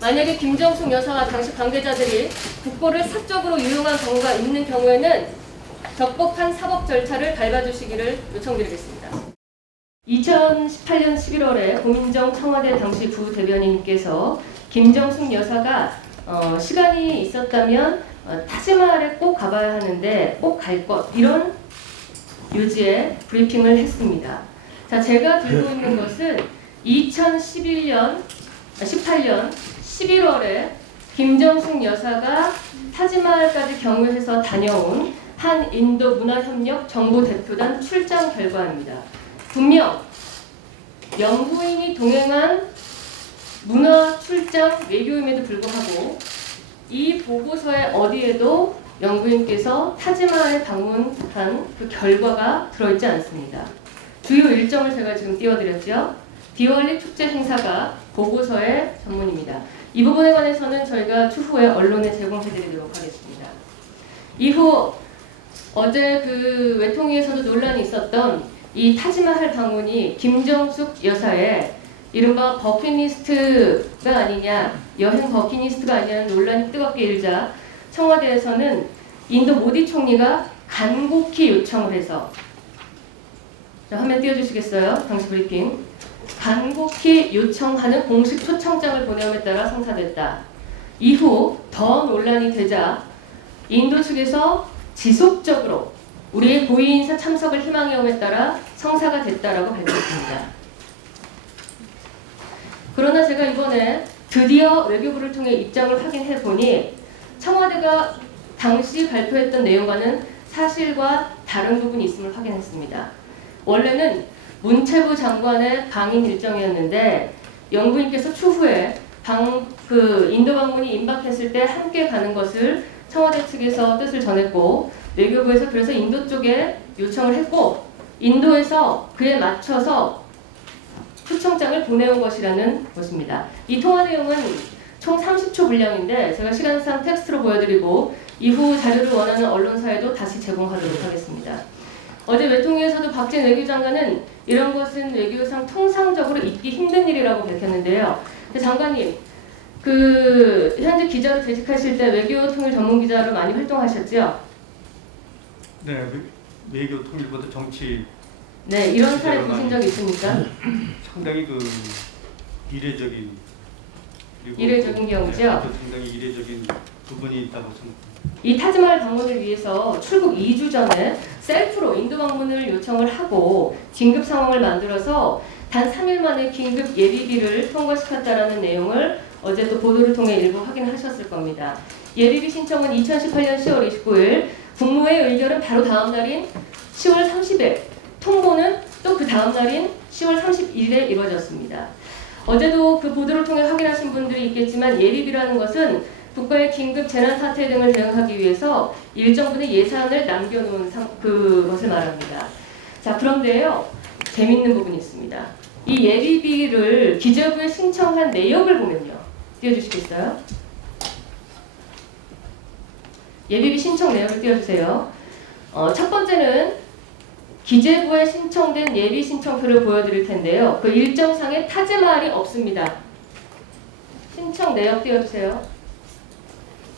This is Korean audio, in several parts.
만약에 김정숙 여사와 당시 관계자들이 국보를 사적으로 유용한 경우가 있는 경우에는 적법한 사법 절차를 밟아주시기를 요청드리겠습니다. 2018년 11월에 고민정 청와대 당시 부대변인께서 김정숙 여사가 시간이 있었다면 타지마할에 꼭 가봐야 하는데 꼭 갈 것, 이런 요지의 브리핑을 했습니다. 자, 제가 들고 있는 것은 2018년 11월에 김정숙 여사가 타지마할까지 경유해서 다녀온 한 인도 문화협력 정부 대표단 출장 결과입니다. 분명 영부인이 동행한 문화 출장 외교임에도 불구하고 이 보고서에 어디에도 영부인께서 타지마할에 방문한 그 결과가 들어있지 않습니다. 주요 일정을 제가 지금 띄워드렸죠. 디월리 축제 행사가 보고서의 전문입니다. 이 부분에 관해서는 저희가 추후에 언론에 제공해드리도록 하겠습니다. 이후 어제 그 외통위에서도 논란이 있었던 이 타지마할 방문이 김정숙 여사의 이른바 버킷리스트가 아니냐, 여행 버킷리스트가 아니냐는 논란이 뜨겁게 일자 청와대에서는 인도 모디 총리가 간곡히 요청을 해서, 자, 화면 띄워주시겠어요? 당시 브리핑. 간곡히 요청하는 공식 초청장을 보내옴에 따라 성사됐다. 이후 더 논란이 되자 인도 측에서 지속적으로 우리의 고위 인사 참석을 희망해옴에 따라 성사가 됐다라고 밝혔습니다. 그러나 제가 이번에 드디어 외교부를 통해 입장을 확인해 보니 청와대가 당시 발표했던 내용과는 사실과 다른 부분이 있음을 확인했습니다. 원래는 문체부 장관의 방인 일정이었는데 영부인께서 추후에 인도 방문이 임박했을 때 함께 가는 것을 청와대 측에서 뜻을 전했고, 외교부에서 그래서 인도 쪽에 요청을 했고, 인도에서 그에 맞춰서 초청장을 보내온 것이라는 것입니다. 이 통화 내용은 총 30초 분량인데 제가 시간상 텍스트로 보여드리고 이후 자료를 원하는 언론사에도 다시 제공하도록 하겠습니다. 어제 외통위에서도 박진 외교장관은 이런 것은 외교상 통상적으로 있기 힘든 일이라고 밝혔는데요. 장관님, 현재 기자로 재직하실 때 외교통일 전문기자로 많이 활동하셨죠? 네, 외교통일보다 정치. 네, 이런 사례 보신 적 있습니까? 상당히 이례적인 경우죠. 네, 상당히 이례적인 부분이 있다고 생각합니다. 이 타지마할 방문을 위해서 출국 2주 전에 셀프로 인도 방문을 요청을 하고 긴급 상황을 만들어서 단 3일 만에 긴급 예비비를 통과시켰다라는 내용을 어제 또 보도를 통해 일부 확인하셨을 겁니다. 예비비 신청은 2018년 10월 29일, 국무회의 의결은 바로 다음 날인 10월 30일, 통보는 또 그 다음 날인 10월 31일에 이루어졌습니다. 어제도 그 보도를 통해 확인하신 분들이 있겠지만 예비비라는 것은 국가의 긴급 재난 사태 등을 대응하기 위해서 일정분의 예산을 남겨놓은 그것을 말합니다. 자, 그런데요, 재밌는 부분이 있습니다. 이 예비비를 기재부에 신청한 내역을 보면요, 띄워주시겠어요? 예비비 신청 내역을 띄워주세요. 첫 번째는 기재부에 신청된 예비 신청표를 보여드릴 텐데요. 그 일정상에 타지마할이 없습니다. 신청 내역 띄워주세요.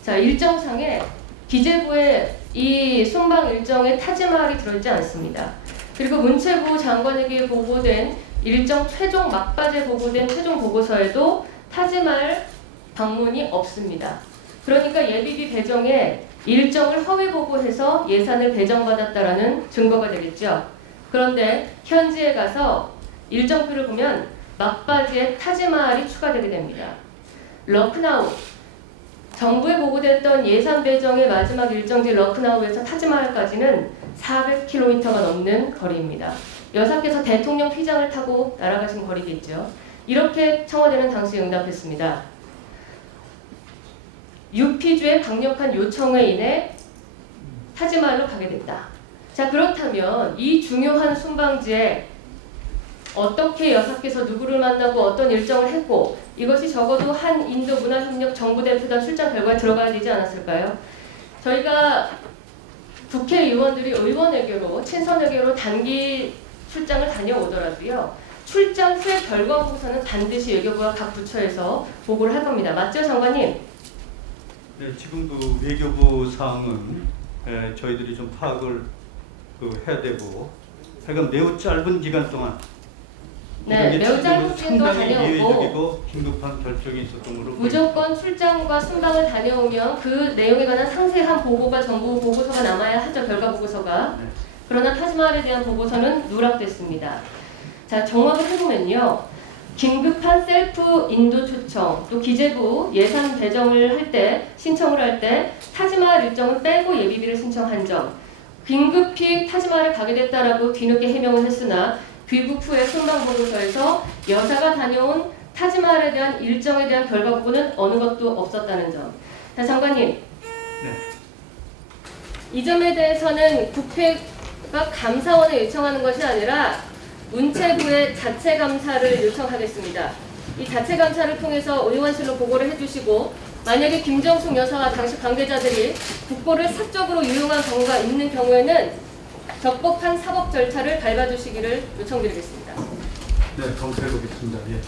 자, 일정상에 기재부에 이 순방 일정에 타지마할이 들어있지 않습니다. 그리고 문체부 장관에게 보고된 일정 최종 막바지에 보고된 최종 보고서에도 타지마할 방문이 없습니다. 그러니까 예비비 배정에 일정을 허위 보고해서 예산을 배정받았다라는 증거가 되겠죠. 그런데 현지에 가서 일정표를 보면 막바지에 타지마할이 추가되게 됩니다. 러크나우, 정부에 보고됐던 예산 배정의 마지막 일정지 러크나우에서 타지마할까지는 400km가 넘는 거리입니다. 여사께서 대통령 휘장을 타고 날아가신 거리겠죠. 이렇게 청와대는 당시 응답했습니다. UP주의 강력한 요청에 인해 타지마할로 가게 됐다. 자, 그렇다면 이 중요한 순방지에 어떻게 여사께서 누구를 만나고 어떤 일정을 했고, 이것이 적어도 한 인도 문화협력 정부대표단 출장 결과에 들어가야 되지 않았을까요? 저희가 국회의원들이 의원외교로 친선외교로 단기 출장을 다녀오더라도요, 출장 후에 결과 보고서는 반드시 외교부와 각 부처에서 보고를 할 겁니다. 맞죠, 장관님? 네, 지금 그 외교부 사항은 저희들이 좀 파악을 해야 되고, 하여간 매우 짧은 기간 동안 네, 매우 짧은 기간 동안 상당히 다녀오고 예외적이고 긴급한 결정이 있었던 걸로 무조건 출장과 순방을 다녀오면 그 내용에 관한 상세한 보고가 정부 보고서가 남아야 하죠. 결과 보고서가. 네. 그러나 타지마할에 대한 보고서는 누락됐습니다. 자, 정확을 해보면요. 긴급한 셀프 인도 초청, 또 기재부 예산 배정을 할 때, 신청을 할 때 타지마할 일정은 빼고 예비비를 신청한 점, 긴급히 타지마할에 가게 됐다라고 뒤늦게 해명을 했으나 귀국 후에 순방 보고서에서 여사가 다녀온 타지마할에 대한 일정에 대한 결과 부분은 어느 것도 없었다는 점. 자, 장관님. 네. 이 점에 대해서는 국회가 감사원에 요청하는 것이 아니라 문체부의 자체 감사를 요청하겠습니다. 이 자체 감사를 통해서 의원실로 보고를 해주시고 만약에 김정숙 여사와 당시 관계자들이 국보를 사적으로 유용한 경우가 있는 경우에는 적법한 사법 절차를 밟아주시기를 요청드리겠습니다. 네, 검토해 보겠습니다. 예.